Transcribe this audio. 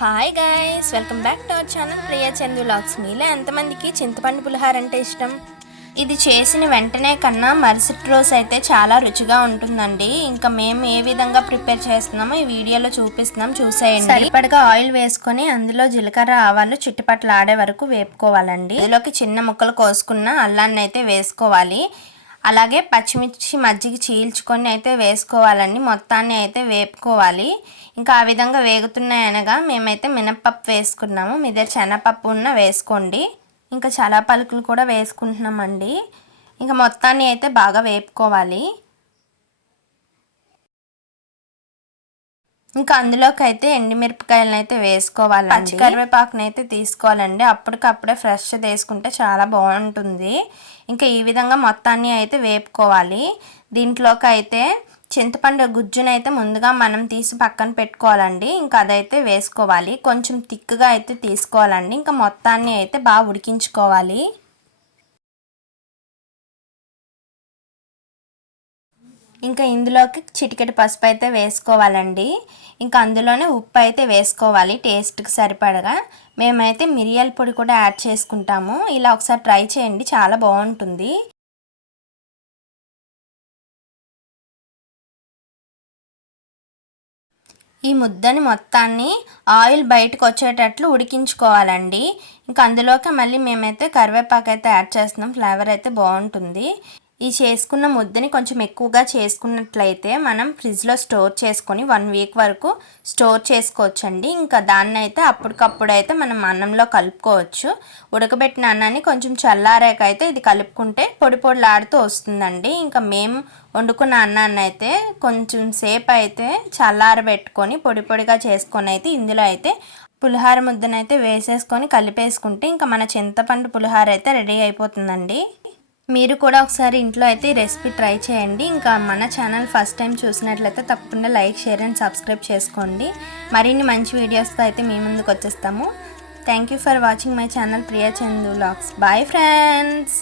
Hi guys, welcome back to our channel Priya Chandu vlogs. మీలో ఎంతమందికి చింతపండు పులిహార అంటే ఇష్టం? ఇది చేసిన వెంటనే కన్నా మరుసటి రోజు అయితే చాలా రుచిగా ఉంటుందండి. ఇంకా మేము ఏ విధంగా ప్రిపేర్ చేస్తున్నామో ఈ వీడియోలో చూపిస్తున్నాం, చూసేయండి. సరిపడగా ఆయిల్ వేసుకొని అందులో జీలకర్ర ఆవాలు చిట్టుపట్లు ఆడే వరకు వేపుకోవాలండి. అందులోకి చిన్న ముక్కలు కోసుకున్న అల్లాన్ని అయితే వేసుకోవాలి. అలాగే పచ్చిమిర్చి మజ్జిగ చీల్చుకొని అయితే వేసుకోవాలండి. మొత్తాన్ని అయితే వేపుకోవాలి. ఇంకా ఆ విధంగా వేగుతున్నాయి అనగా మేమైతే మినప్పప్పు వేసుకున్నాము. మీ దగ్గర శనగపప్పు ఉన్న వేసుకోండి. ఇంకా చాలా పలుకులు కూడా వేసుకుంటున్నామండి. ఇంకా మొత్తాన్ని అయితే బాగా వేపుకోవాలి. ఇంకా అందులోకి అయితే ఎండుమిరపకాయలను అయితే వేసుకోవాలండి. పచ్చి కరివేపాకుని అయితే తీసుకోవాలండి. అప్పటికప్పుడే ఫ్రెష్ తీసుకుంటే చాలా బాగుంటుంది. ఇంకా ఈ విధంగా మొత్తాన్ని అయితే వేపుకోవాలి. దీంట్లోకి అయితే చింతపండు గుజ్జును అయితే ముందుగా మనం తీసి పక్కన పెట్టుకోవాలండి. ఇంకా అదైతే వేసుకోవాలి. కొంచెం తిక్కుగా అయితే తీసుకోవాలండి. ఇంకా మొత్తాన్ని అయితే బాగా ఉడికించుకోవాలి. ఇంకా ఇందులోకి చిటికెడు పసుపు అయితే వేసుకోవాలండి. ఇంకా అందులోనే ఉప్పు అయితే వేసుకోవాలి టేస్ట్కి సరిపడగా. మేమైతే మిరియాల పొడి కూడా యాడ్ చేసుకుంటాము. ఇలా ఒకసారి ట్రై చేయండి, చాలా బాగుంటుంది. ఈ ముద్దని మొత్తాన్ని ఆయిల్ బయటకు వచ్చేటట్లు ఉడికించుకోవాలండి. ఇంకా అందులోకి మళ్ళీ మేమైతే కరివేపాకు అయితే యాడ్ చేస్తున్నాం. ఫ్లేవర్ అయితే బాగుంటుంది. ఈ చేసుకున్న ముద్దని కొంచెం ఎక్కువగా చేసుకున్నట్లయితే మనం ఫ్రిడ్జ్లో స్టోర్ చేసుకొని 1 వీక్ వరకు స్టోర్ చేసుకోవచ్చండి. ఇంకా దాన్ని అయితే అప్పటికప్పుడు అయితే మనం అన్నంలో కలుపుకోవచ్చు. ఉడకబెట్టిన అన్నాన్ని కొంచెం చల్లారాక అయితే ఇది కలుపుకుంటే పొడి పొడిలాడుతూ వస్తుందండి. ఇంకా మేము వండుకున్న అన్నాన్ని అయితే కొంచెం సేపు అయితే చల్లారబెట్టుకొని పొడి పొడిగా చేసుకొని అయితే ఇందులో అయితే పులిహార ముద్దనైతే వేసేసుకొని కలిపేసుకుంటే ఇంకా మన చింతపండు పులిహార అయితే రెడీ అయిపోతుందండి. మీరు కూడా ఒకసారి ఇంట్లో అయితే ఈ రెసిపీ ట్రై చేయండి. ఇంకా మన ఛానల్ ఫస్ట్ టైం చూసినట్లయితే తప్పకుండా లైక్, షేర్ అండ్ సబ్స్క్రైబ్ చేసుకోండి. మరిన్ని మంచి వీడియోస్తో అయితే మీ ముందుకు వచ్చేస్తాము. Thank you for watching my channel Priya Chandu vlogs. Bye friends.